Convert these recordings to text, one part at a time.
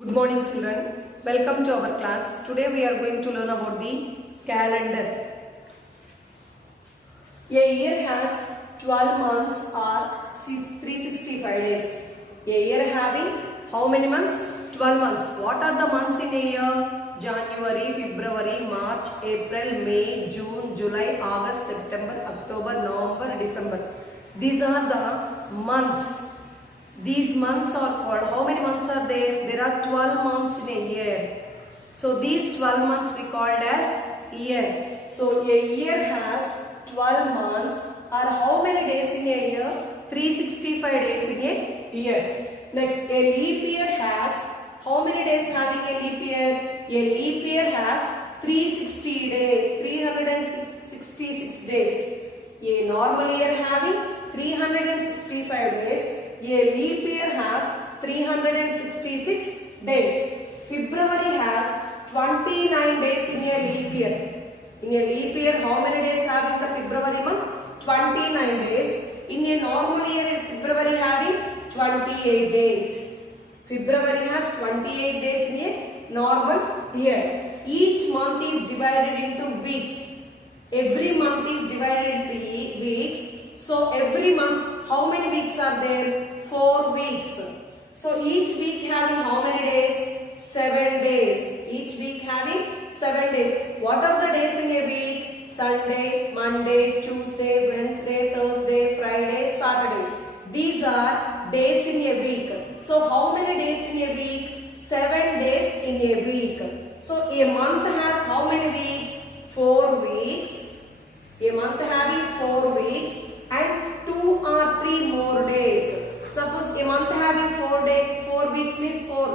Good morning children. Welcome to our class. Today we are going to learn about the calendar. A year has 12 months or 365 days. A year having how many months? 12 months. What are the months in a year? January, February, March, April, May, June, July, August, September, October, November, December. These are the months. These months are called, how many months are there? There are 12 months in a year. So these 12 months we called as year. So a year has 12 months or how many days in a year? 365 days in a year. Next, a leap year has, how many days having a leap year? A leap year has 360 days, 366 days. A normal year having 365 days. A leap year has 366 days. February has 29 days in a leap year. In a leap year, how many days having the February month? 29 days. In a normal year, February having 28 days. February has 28 days in a normal year. Each month is divided into weeks. Every month is divided into weeks. So every month, how many weeks are there? 4 weeks. So each week having how many days? 7 days. Each week having 7 days. What are the days in a week? Sunday, Monday, Tuesday, Wednesday, Thursday, Friday, Saturday. These are days in a week. So how many days in a week? 7 days in a week. So a month has how many weeks? 4 weeks. A month having 4 weeks and 2 or 3 more days. Suppose a month having 4 weeks means 4.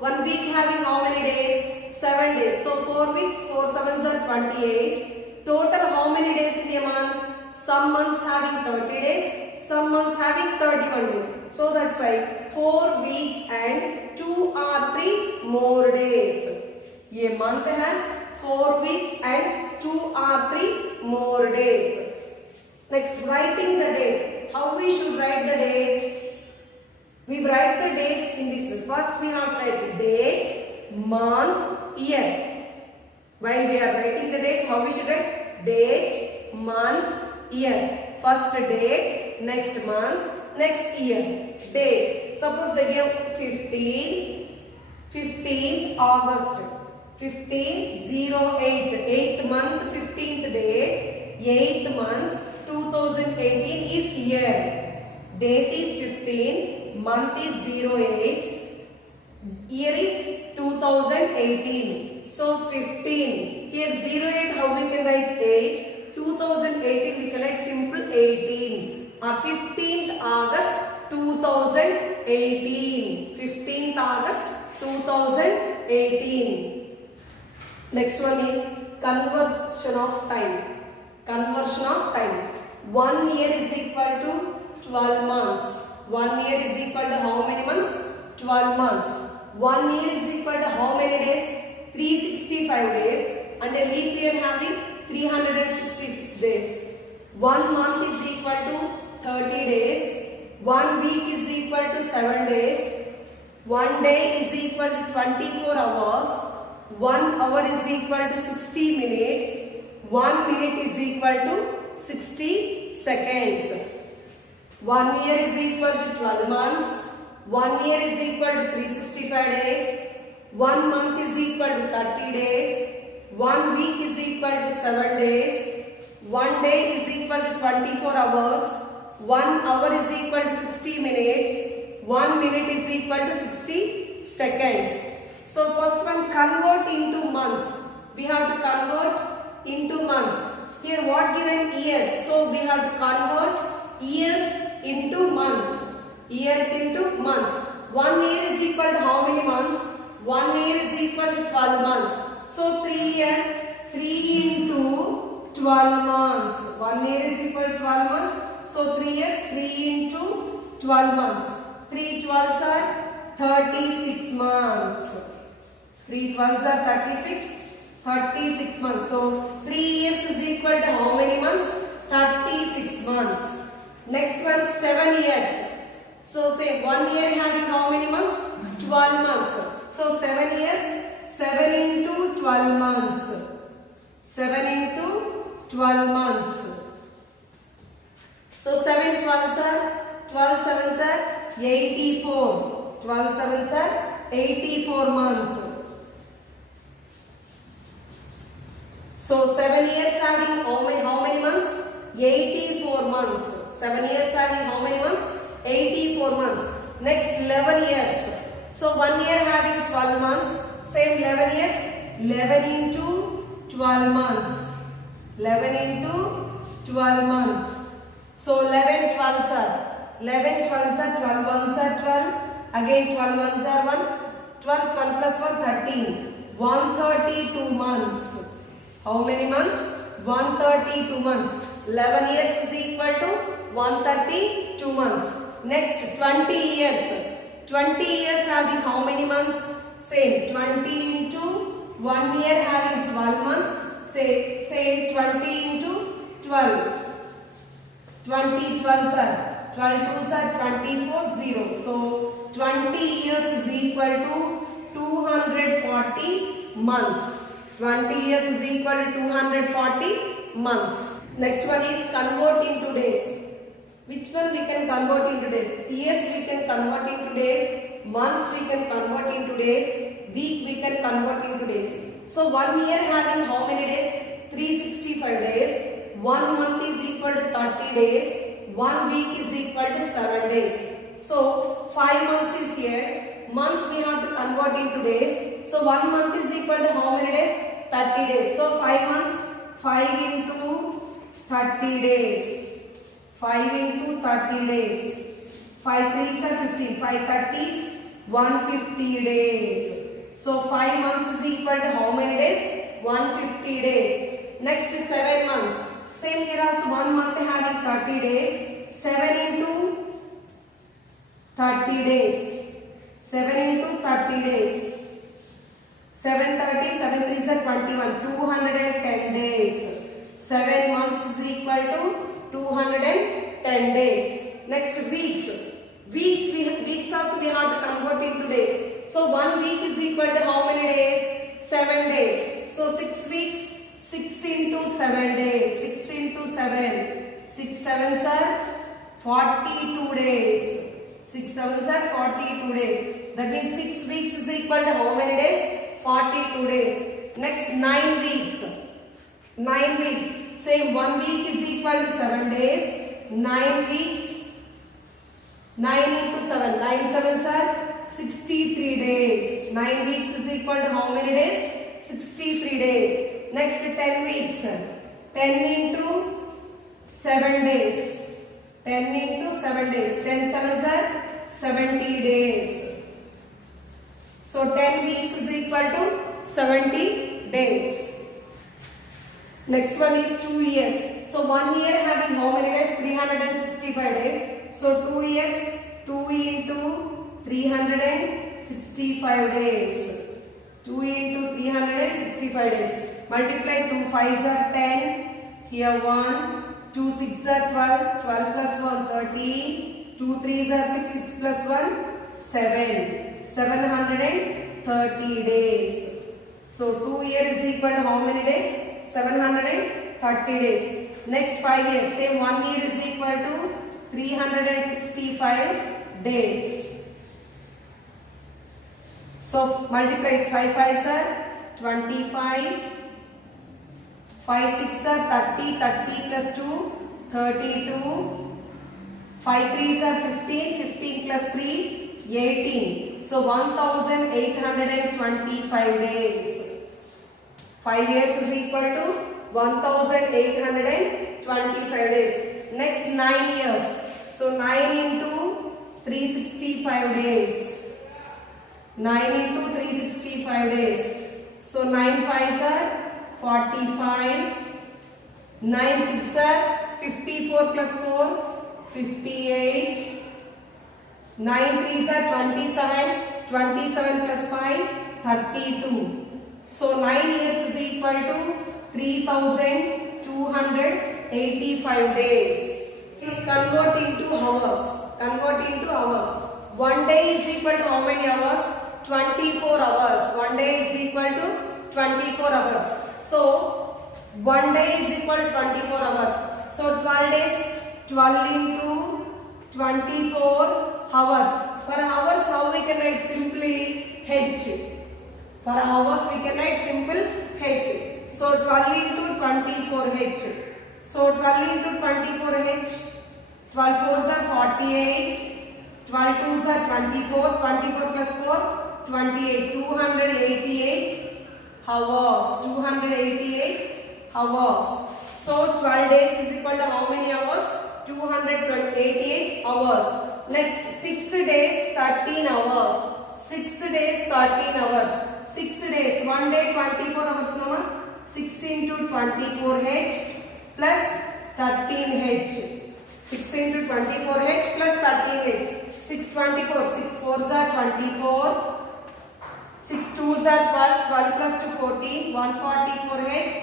1 week having how many days? 7 days. So 4 weeks, 4 sevens are 28. Total how many days in a month? Some months having 30 days, some months having 31 days. So that's why 4 weeks and 2 or 3 more days. A month has 4 weeks and 2 or 3 more days. Next, writing the date. How we should write the date? We write the date in this way. First we have to write date, month, year. While we are writing the date, how we should write? Date, month, year. First date, next month, next year. Date. Suppose they give 15 August. 15/08. 8th month, 15th day. 8th month, 2018 is year. Date is 15, month is 08, year is 2018. So 15, here 08 how we can write 8, 2018 we can write simple 18 or 15th August 2018, 15th August 2018. Next one is conversion of time. Conversion of time. 1 year is equal to 12 months. 1 year is equal to how many months? 12 months. 1 year is equal to how many days? 365 days. And a leap year having 366 days. 1 month is equal to 30 days. 1 week is equal to 7 days. 1 day is equal to 24 hours. 1 hour is equal to 60 minutes. 1 minute is equal to 60 seconds. 1 year is equal to 12 months. 1 year is equal to 365 days. 1 month is equal to 30 days. 1 week is equal to 7 days. 1 day is equal to 24 hours. 1 hour is equal to 60 minutes. 1 minute is equal to 60 seconds. So first one, convert into months. We have to convert into months. Here what given? Years. So we have to convert years into months. Years into months. 1 year is equal to how many months? 1 year is equal to 12 months. So 3 years, 3 into 12 months. 1 year is equal to 12 months. So 3 years, 3 into 12 months. 3 12s are 36 months. 3 12s are 36 months. So 3 years is equal to how many months? 36 months. Next one, 7 years. So say 1 year having how many months? 12 months. So 7 years, 7 into 12 months. 7 into 12 months. So 7 12s are 12 sevens are 84. 12 sevens are 84 months. So 7 years having how many months? 84 months. 7 years having how many months? 84 months. Next 11 years. So 1 year having 12 months. Same 11 years. 11 into 12 months. 11 into 12 months. So 11 12s are 11 12s are 12 ones are 12. Again 12 ones are 1. 12 12 plus 1 13. 132 months. How many months? 132 months. 11 years is equal to 132 months. Next 20 years. 20 years having how many months? Same 20 into 1 year having 12 months. Same 20 into 12. 20 12s are 12 2s are 24 0. So 20 years is equal to 240 months. 20 years is equal to 240 months. Next one is convert into days. Which one we can convert into days? Years we can convert into days. Months we can convert into days. Week we can convert into days. So 1 year having how many days? 365 days. 1 month is equal to 30 days. 1 week is equal to 7 days. So 5 months is here. Months we have to convert into days. So 1 month is equal to how many days? 30 days. So 5 months, 5 into 30 days. 5 into 30 days. 5 3s are 15. 5 30s, 150 days. So 5 months is equal to how many days? 150 days. Next is 7 months. Same here also 1 month having 30 days. 7 into 30 days. 7 into 30 days. 730, 7 3s are 21. 210 days. 7 months is equal to 210 days. Next weeks. Weeks also we have to convert into days. So 1 week is equal to how many days? 7 days. So 6 weeks. 6 into 7 days. 6 into 7. 6 sevens are 42 days. 6 sevens are 42 days. That means 6 weeks is equal to how many days? 42 days. Next 9 weeks. 9 weeks. Same 1 week is equal to 7 days. 9 weeks. 9 into 7. 9 sevens are 63 days. 9 weeks is equal to how many days? 63 days. Next 10 weeks. 10 into 7 days. 10 into 7 days. 10 sevens are 70 days. So 10 weeks is equal to 70 days. Next one is 2 years. So 1 year having how many days? 365 days. So 2 years, 2 into 365 days. 2 into 365 days. Multiply 2 5s are 10. Here 1. 2 6s are 12. 12 plus 1 13. 2 3s are 6. 6 plus 1 7. 730 days. So 2 years is equal to how many days? 730 days. Next 5 years. Same 1 year is equal to 365 days. So multiply 5 5s are 25. 5 6 are 30. 30 plus 2 32. 5 3s are 15. 15 plus 3 18. So 1825 days. 5 years is equal to 1825 days. Next 9 years. So 9 into 365 days. 9 into 365 days. So 9 5s are 45. 9 6 are 54 plus 4 58. 9 3s are 27. 27 plus 5 32. So 9 years is equal to 3285 days. Please convert into hours. Convert into hours. 1 day is equal to how many hours? 24 hours. 1 day is equal to 24 hours. So 1 day is equal to 24 hours. So 12 days, 12 into 24 hours. For hours, how we can write simply H. For hours, we can write simple H. So 12 into 24 H. So 12 into 24 H. 12 fours are 48. 12 twos are 24. 24 plus 4, 28. 288 hours. 288 hours. So 12 days is equal to how many hours? 288 hours. Next 6 days 13 hours. 6 days 13 hours. 6 days 1 day 24 hours number. 6 into 24 H plus 13 H. 6 into 24 H plus 13 H. 6 24. 6 fours are 24. 6 twos are 12. 12 plus 2 14. 144 H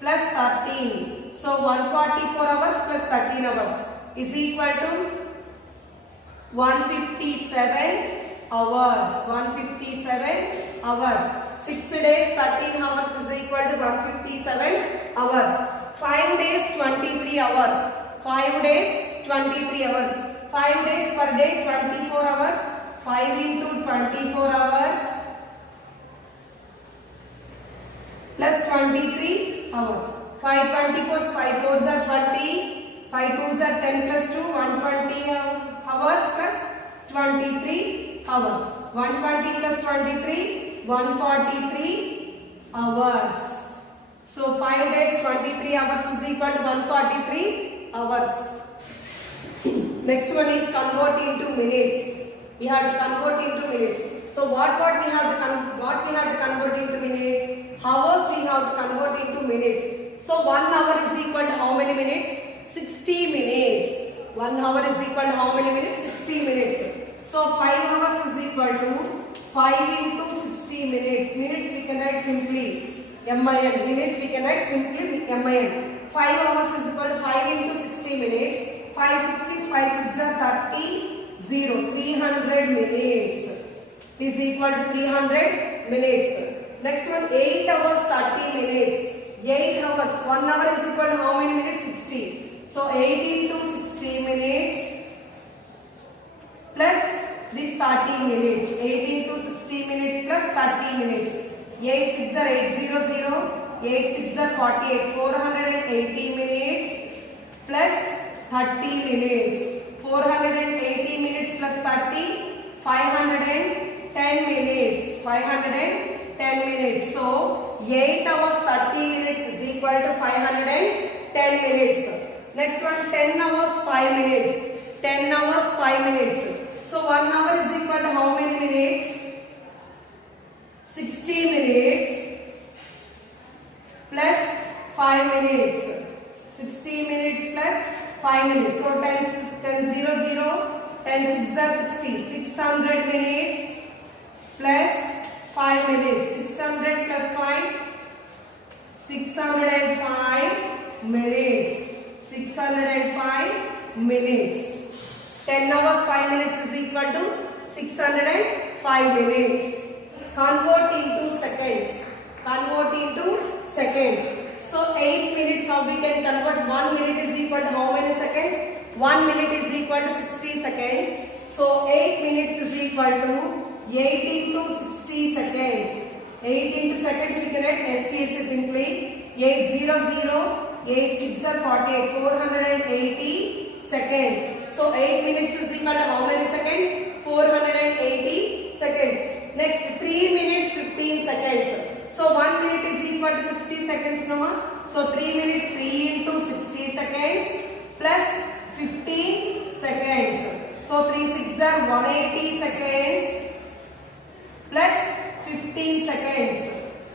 plus 13. So 144 hours plus 13 hours is equal to 157 hours. 157 hours. 6 days 13 hours is equal to 157 hours. 5 days 23 hours. 5 days 23 hours. 5 days per day 24 hours. 5 into 24 hours plus 23 hours. 5 24s, 5 4s are 20. 5 2s are 10 plus 2, 120 hours plus 23 hours. 120 plus 23, 143 hours. So 5 days 23 hours is equal to 143 hours. Next one is convert into minutes. We have to convert into minutes. So what we have to convert into minutes? Hours we have to convert into minutes. So 1 hour is equal to how many minutes? 60 minutes. 1 hour is equal to how many minutes? 60 minutes. So 5 hours is equal to 5 into 60 minutes. Minutes we can write simply MIN. Minute we can write simply MIN. 5 hours is equal to 5 into 60 minutes. 5 60s, 5 6 are 30. 300 minutes. It is equal to 300 minutes. Next one 8 hours 30 minutes. 8 hours. 1 hour is equal to how many minutes? 60. So 8 into 60 minutes plus this 30 minutes. 8 into 60 minutes plus 30 minutes. 8 6 are 800. 8 6 are 48. 480 minutes plus 30 minutes. 480 minutes plus 30. 510 minutes. 510 minutes. So 8 hours 30 minutes is equal to 510 minutes. Next one 10 hours 5 minutes. 10 hours 5 minutes. So 1 hour is equal to how many minutes? 60 minutes plus 5 minutes. 60 minutes plus 5 minutes. So 10 0 0. 10 6 are 60. 600 minutes plus 5 minutes. 600 plus 5. 605 minutes. 605 minutes. 10 hours 5 minutes is equal to 605 minutes. Convert into seconds. Convert into seconds. So 8 minutes, how we can convert? 1 minute is equal to how many seconds? 1 minute is equal to 60 seconds. So 8 minutes is equal to 8 into 60 seconds. 8 into seconds we can write SCS simply. 800. 8 6 are 48. 480 seconds. So 8 minutes is equal to how many seconds? 480 seconds. Next 3 minutes 15 seconds. So 1 minute is equal to 60 seconds now. So 3 minutes 3 into 60 seconds plus 15 seconds. So 3 6 are 180 seconds plus 15 seconds.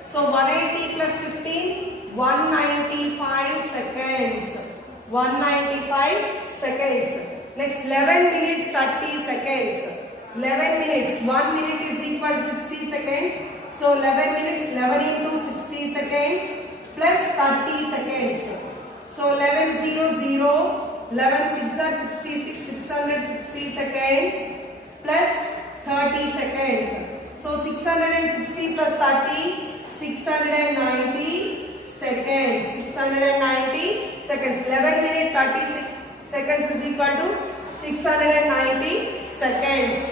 So 180 plus 15, 195 seconds. 195 seconds. Next 11 minutes 30 seconds. 11 minutes, 1 minute is equal to 60 seconds. So 11 minutes, 11 into 60 seconds plus 30 seconds. So 11 0 0, 11 6 are 66, 660 seconds plus 30 seconds. So 660 plus 30, 690 seconds. 690 seconds. 11 minutes 36 seconds is equal to 690 seconds.